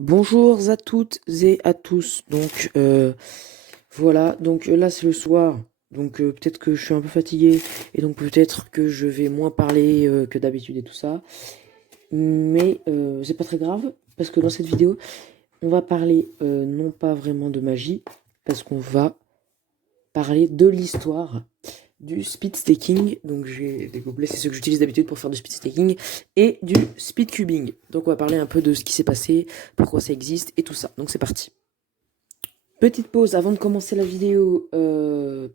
Bonjour à toutes et à tous. Donc voilà, donc là c'est le soir. Donc peut-être que je suis un peu fatigué et donc peut-être que je vais moins parler que d'habitude et tout ça. Mais c'est pas très grave parce que dans cette vidéo, on va parler non pas vraiment de magie, parce qu'on va parler de l'histoire du speed staking. Donc j'ai des gobelets, c'est ce que j'utilise d'habitude pour faire du speed staking, et du speed cubing. Donc on va parler un peu de ce qui s'est passé, pourquoi ça existe et tout ça. Donc c'est parti. Petite pause avant de commencer la vidéo,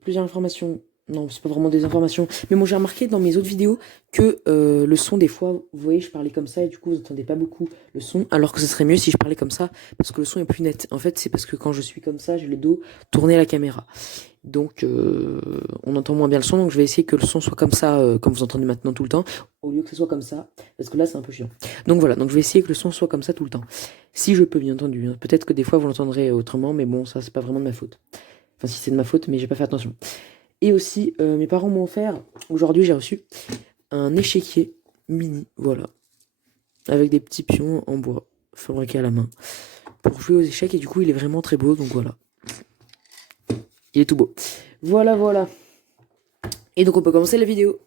plusieurs informations. Non, c'est pas vraiment des informations. Mais moi j'ai remarqué dans mes autres vidéos que le son des fois, vous voyez, je parlais comme ça et du coup vous n'entendez pas beaucoup le son. Alors que ce serait mieux si je parlais comme ça parce que le son est plus net. En fait, c'est parce que quand je suis comme ça, j'ai le dos tourné à la caméra. Donc on entend moins bien le son. Donc je vais essayer que le son soit comme ça, comme vous entendez maintenant tout le temps, au lieu que ce soit comme ça. Parce que là c'est un peu chiant. Donc voilà, donc je vais essayer que le son soit comme ça tout le temps. Si je peux, bien entendu, hein. Peut-être que des fois vous l'entendrez autrement, mais bon, ça c'est pas vraiment de ma faute. Enfin, si c'est de ma faute, mais j'ai pas fait attention. Et aussi, mes parents m'ont offert, aujourd'hui j'ai reçu un échiquier mini, voilà, avec des petits pions en bois, fabriqués à la main, pour jouer aux échecs, et du coup il est vraiment très beau, donc voilà. Il est tout beau. Voilà, voilà. Et donc on peut commencer la vidéo.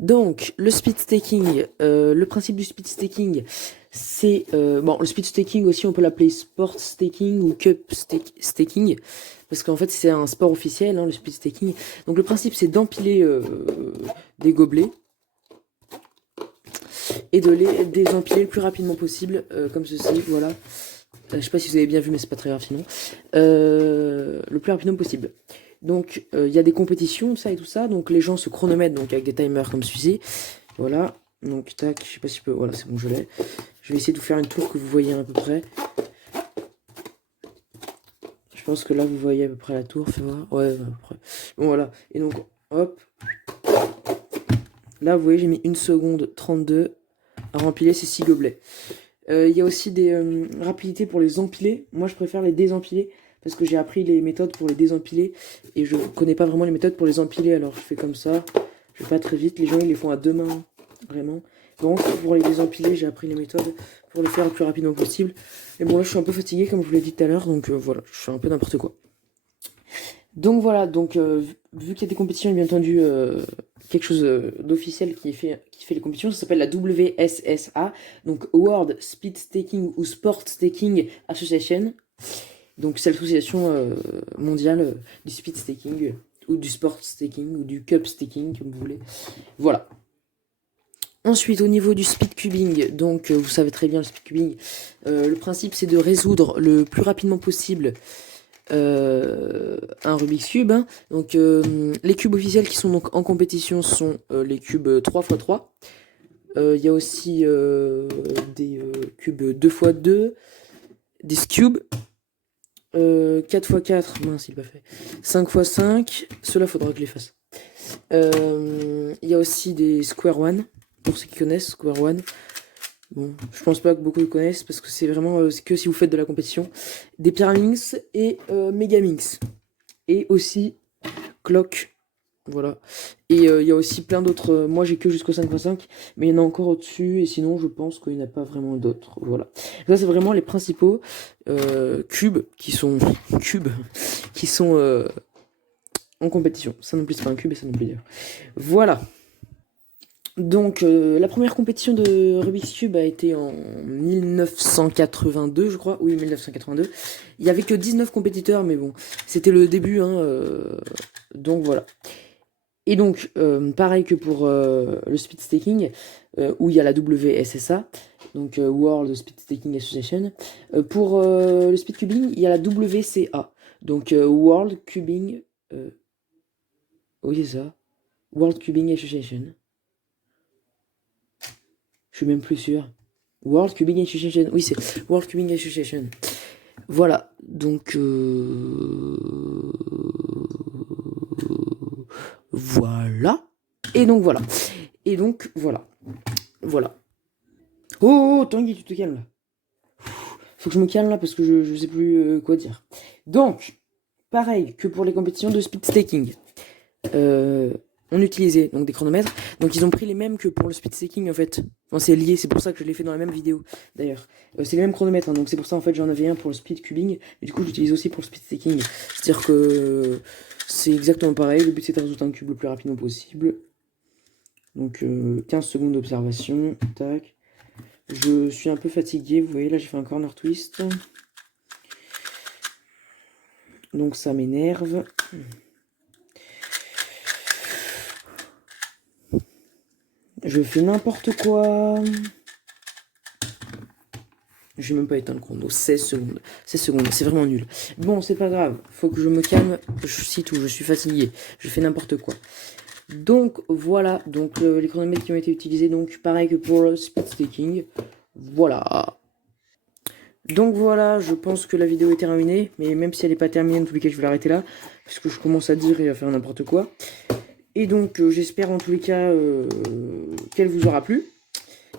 Donc, le speed staking, le principe du speed staking, c'est... bon, le speed staking aussi, on peut l'appeler sport staking ou cup staking, parce qu'en fait, c'est un sport officiel, hein, le speed staking. Donc, le principe, c'est d'empiler des gobelets et de les désempiler le plus rapidement possible, comme ceci, voilà. Je sais pas si vous avez bien vu, mais c'est pas très grave sinon. Le plus rapidement possible. Donc, il y a des compétitions, ça et tout ça. Donc, les gens se chronomètrent donc, avec des timers comme celui-ci. Voilà. Donc, tac, je sais pas si je peux. Voilà, c'est bon, je l'ai. Je vais essayer de vous faire une tour que vous voyez à peu près. Je pense que là, vous voyez à peu près la tour. Fais voir. Ouais, à peu près. Bon, voilà. Et donc, hop. Là, vous voyez, j'ai mis 1 seconde 32 à rempiler ces 6 gobelets. Il y a aussi des rapidités pour les empiler. Moi, je préfère les désempiler parce que j'ai appris les méthodes pour les désempiler et je connais pas vraiment les méthodes pour les empiler. Alors, je fais comme ça. Je vais pas très vite. Les gens, ils les font à 2 mains, vraiment. Donc, pour les désempiler, j'ai appris les méthodes pour le faire le plus rapidement possible. Et bon, là, je suis un peu fatigué, comme je vous l'ai dit tout à l'heure. Donc, voilà, je fais un peu n'importe quoi. Donc voilà, donc vu qu'il y a des compétitions, et bien entendu quelque chose d'officiel qui fait les compétitions, ça s'appelle la WSSA, donc World Speed Staking ou Sport Staking Association. Donc c'est l'association mondiale du speed staking ou du sport staking ou du cup staking comme vous voulez. Voilà. Ensuite, au niveau du speed cubing, donc vous savez très bien le speed cubing, le principe c'est de résoudre le plus rapidement possible un Rubik's Cube, hein. Donc les cubes officiels qui sont donc en compétition sont les cubes 3x3. Il y a aussi des cubes 2x2, des cubes 4x4, mince il pas fait, 5x5, cela faudra que je les fasse. Il y a aussi des Square One, pour ceux qui connaissent Square One. Bon, je pense pas que beaucoup le connaissent parce que c'est vraiment c'est que si vous faites de la compétition. Des Pyraminx et Megaminx. Et aussi Clock. Voilà. Et il y a aussi plein d'autres. Moi j'ai que jusqu'au 5x5, mais il y en a encore au-dessus. Et sinon, je pense qu'il n'y en a pas vraiment d'autres. Voilà. Ça, c'est vraiment les principaux cubes qui sont. Cubes qui sont en compétition. Ça non plus, c'est pas un cube et ça non plus d'ailleurs. Voilà. Donc, la première compétition de Rubik's Cube a été en 1982, je crois. Oui, 1982. Il y avait que 19 compétiteurs, mais bon, c'était le début, hein, donc voilà. Et donc, pareil que pour le speed staking, où il y a la WSSA, donc World Speed Staking Association. Pour le speed cubing, il y a la WCA, donc World Cubing. Oui, c'est ça. World Cubing Association. Je suis même plus sûr. World Cubing Association. Oui, c'est World Cubing Association. Voilà. Donc, voilà. Et donc, voilà. Et donc, voilà. Voilà. Oh, Tanguy, tu te calmes là. Faut que je me calme là parce que je sais plus quoi dire. Donc, pareil que pour les compétitions de speed staking. on utilisait donc des chronomètres. Donc ils ont pris les mêmes que pour le speed staking en fait. Enfin, c'est lié, c'est pour ça que je l'ai fait dans la même vidéo d'ailleurs. C'est les mêmes chronomètres, hein, donc c'est pour ça en fait j'en avais un pour le speed cubing et du coup j'utilise aussi pour le speed staking. C'est-à-dire que c'est exactement pareil, le but c'est de résoudre un cube le plus rapidement possible. Donc 15 secondes d'observation, tac. Je suis un peu fatigué, vous voyez là j'ai fait un corner twist. Donc ça m'énerve. Je fais n'importe quoi. Je vais même pas éteindre le chrono. 16 secondes. 16 secondes, c'est vraiment nul. Bon, c'est pas grave. Faut que je me calme. C'est tout, je suis fatigué. Je fais n'importe quoi. Donc voilà, donc les chronomètres qui ont été utilisés, donc pareil que pour le speed staking. Voilà. Donc voilà, je pense que la vidéo est terminée. Mais même si elle n'est pas terminée, en tous les cas, je vais l'arrêter là. Parce que je commence à dire et à faire n'importe quoi. Et donc j'espère en tous les cas qu'elle vous aura plu.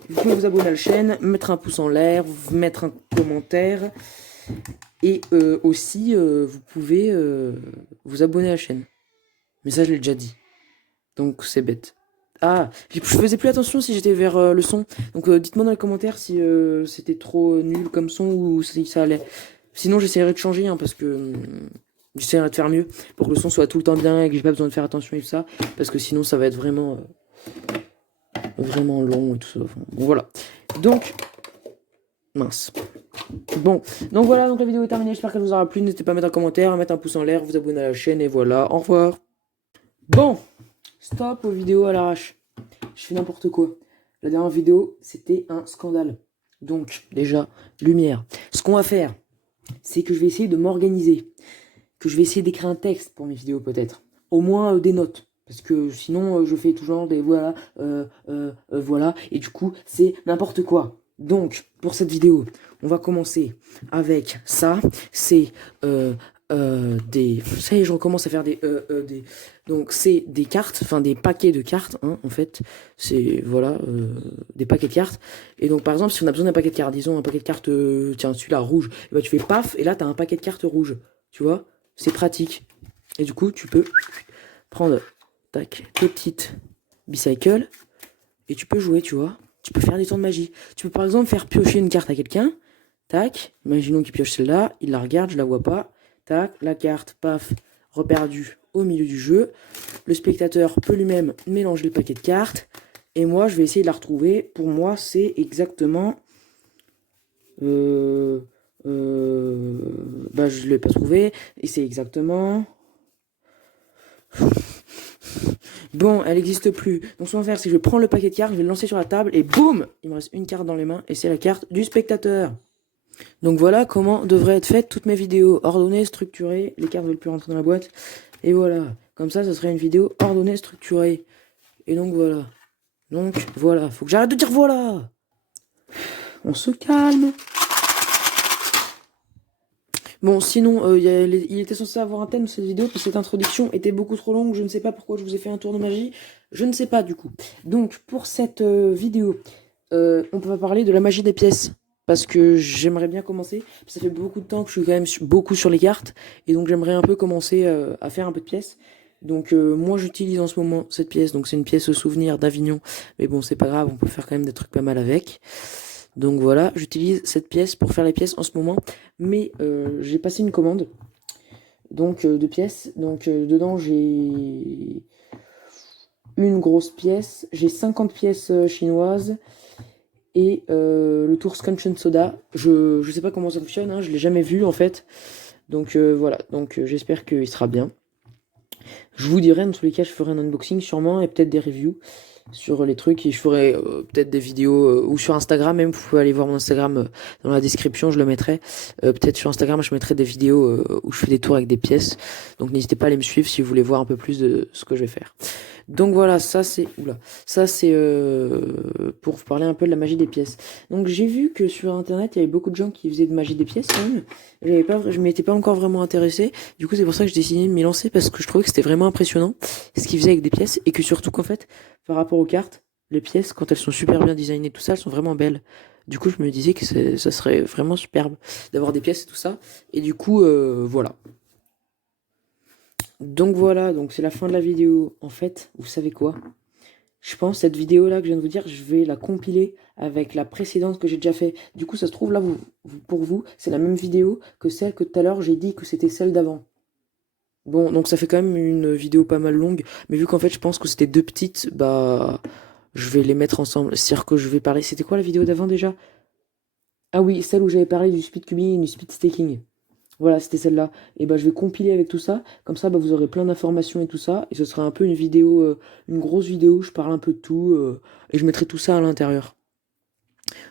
Vous pouvez vous abonner à la chaîne, mettre un pouce en l'air, mettre un commentaire. Et aussi, vous pouvez vous abonner à la chaîne. Mais ça, je l'ai déjà dit. Donc, c'est bête. Ah, je faisais plus attention si j'étais vers le son. Donc, dites-moi dans les commentaires si c'était trop nul comme son ou si ça allait. Sinon, j'essaierai de changer, hein, parce que j'essaierai de faire mieux pour que le son soit tout le temps bien et que j'ai pas besoin de faire attention et tout ça. Parce que sinon, ça va être vraiment long et tout ça. Enfin, bon, voilà. Donc, mince. Bon, donc voilà, donc la vidéo est terminée, j'espère qu'elle vous aura plu, n'hésitez pas à mettre un commentaire, à mettre un pouce en l'air, vous abonner à la chaîne, et voilà, au revoir. Bon, stop aux vidéos à l'arrache, je fais n'importe quoi. La dernière vidéo, c'était un scandale. Donc, déjà, lumière. Ce qu'on va faire, c'est que je vais essayer de m'organiser, que je vais essayer d'écrire un texte pour mes vidéos peut-être, au moins des notes. Parce que sinon, je fais tout genre des voilà, voilà, et du coup, c'est n'importe quoi. Donc, pour cette vidéo, on va commencer avec ça. C'est des... Ça y est, je recommence à faire des... Donc, c'est des cartes, enfin des paquets de cartes, hein, en fait. C'est, voilà, des paquets de cartes. Et donc, par exemple, si on a besoin d'un paquet de cartes, disons un paquet de cartes, tiens, celui-là, rouge, et bah, tu fais paf, et là, t'as un paquet de cartes rouges. Tu vois? C'est pratique. Et du coup, tu peux prendre, tac, tes petites bicycles, et tu peux jouer, tu vois? Tu peux faire des tours de magie. Tu peux par exemple faire piocher une carte à quelqu'un. Tac, imaginons qu'il pioche celle-là, il la regarde, je la vois pas. Tac, la carte, paf, reperdue au milieu du jeu. Le spectateur peut lui-même mélanger le paquet de cartes. Et moi, je vais essayer de la retrouver. Pour moi, c'est exactement... bah, je ne l'ai pas trouvé. Et c'est exactement... Bon, elle n'existe plus. Donc ce qu'on va faire, c'est que je prends le paquet de cartes, je vais le lancer sur la table et boum, il me reste une carte dans les mains et c'est la carte du spectateur. Donc voilà comment devraient être faites toutes mes vidéos. Ordonnées, structurées, les cartes ne veulent plus rentrer dans la boîte. Et voilà, comme ça, ce serait une vidéo ordonnée, structurée. Et donc voilà. Donc voilà, faut que j'arrête de dire voilà. On se calme. Bon, sinon, il était censé avoir un thème cette vidéo, parce que cette introduction était beaucoup trop longue. Je ne sais pas pourquoi je vous ai fait un tour de magie. Je ne sais pas, du coup. Donc, pour cette vidéo, on va parler de la magie des pièces. Parce que j'aimerais bien commencer. Ça fait beaucoup de temps que je suis quand même beaucoup sur les cartes. Et donc, j'aimerais un peu commencer à faire un peu de pièces. Donc, moi, j'utilise en ce moment cette pièce. Donc, c'est une pièce au souvenir d'Avignon. Mais bon, c'est pas grave, on peut faire quand même des trucs pas mal avec. Donc voilà, j'utilise cette pièce pour faire les pièces en ce moment. Mais j'ai passé une commande donc de pièces. Donc dedans j'ai une grosse pièce. J'ai 50 pièces chinoises. Et le tour Scotch and Soda. Je sais pas comment ça fonctionne, hein, je l'ai jamais vu en fait. Donc voilà, donc j'espère qu'il sera bien. Je vous dirai, dans tous les cas, je ferai un unboxing sûrement et peut-être des reviews sur les trucs et je ferai peut-être des vidéos ou sur Instagram même, vous pouvez aller voir mon Instagram dans la description, je le mettrai. Peut-être sur Instagram je mettrai des vidéos où je fais des tours avec des pièces, donc n'hésitez pas à aller me suivre si vous voulez voir un peu plus de ce que je vais faire. Donc voilà, ça c'est pour vous parler un peu de la magie des pièces. Donc j'ai vu que sur internet il y avait beaucoup de gens qui faisaient de magie des pièces quand même. Je m'étais pas encore vraiment intéressé. Du coup c'est pour ça que j'ai décidé de m'y lancer parce que je trouvais que c'était vraiment impressionnant ce qu'ils faisaient avec des pièces et que surtout qu'en fait par rapport aux cartes, les pièces quand elles sont super bien designées tout ça, elles sont vraiment belles. Du coup je me disais que ça serait vraiment superbe d'avoir des pièces et tout ça. Et du coup voilà. Donc voilà, donc c'est la fin de la vidéo. En fait, vous savez quoi? Je pense cette vidéo-là que je viens de vous dire, je vais la compiler avec la précédente que j'ai déjà fait. Du coup, ça se trouve là, pour vous, c'est la même vidéo que celle que tout à l'heure j'ai dit que c'était celle d'avant. Bon, donc ça fait quand même une vidéo pas mal longue, mais vu qu'en fait je pense que c'était deux petites, bah je vais les mettre ensemble. C'est-à-dire que je vais parler. C'était quoi la vidéo d'avant déjà? Ah oui, celle où j'avais parlé du speed cubing et du speed staking. Voilà, c'était celle-là. Et bah je vais compiler avec tout ça, comme ça bah, vous aurez plein d'informations et tout ça, et ce sera un peu une vidéo, une grosse vidéo où je parle un peu de tout, et je mettrai tout ça à l'intérieur.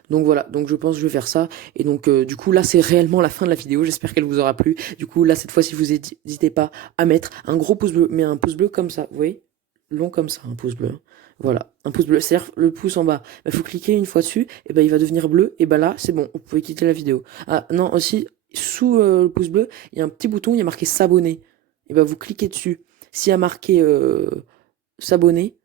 Donc voilà, donc je pense que je vais faire ça. Et donc du coup là c'est réellement la fin de la vidéo, j'espère qu'elle vous aura plu. Du coup là cette fois-ci vous n'hésitez pas à mettre un gros pouce bleu, mais un pouce bleu comme ça, vous voyez? Long comme ça, un pouce bleu. Voilà, un pouce bleu, c'est-à-dire le pouce en bas. Il faut cliquer une fois dessus, et ben il va devenir bleu, et ben là c'est bon, vous pouvez quitter la vidéo. Ah non, aussi, sous le pouce bleu, il y a un petit bouton, il y a marqué s'abonner. Et ben vous cliquez dessus. S'il y a marqué s'abonner,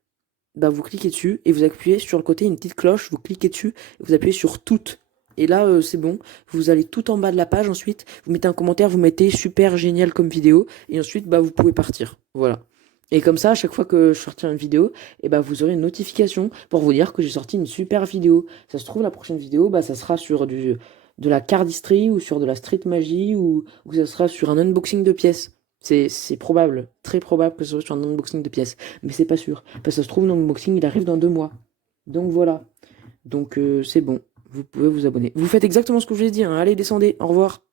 bah vous cliquez dessus et vous appuyez sur le côté une petite cloche, vous cliquez dessus et vous appuyez sur toutes. Et là c'est bon, vous allez tout en bas de la page ensuite, vous mettez un commentaire, vous mettez super génial comme vidéo et ensuite bah vous pouvez partir. Voilà. Et comme ça, à chaque fois que je sortirai une vidéo, et bah vous aurez une notification pour vous dire que j'ai sorti une super vidéo. Ça se trouve la prochaine vidéo, bah ça sera sur de la cardistry ou sur de la street magie ou ça sera sur un unboxing de pièces. C'est probable, très probable que ce soit sur un unboxing de pièces, mais c'est pas sûr. Parce que ça se trouve, l'unboxing il arrive dans 2 mois. Donc voilà. Donc c'est bon, vous pouvez vous abonner. Vous faites exactement ce que je vous ai dit, hein. Allez, descendez, au revoir.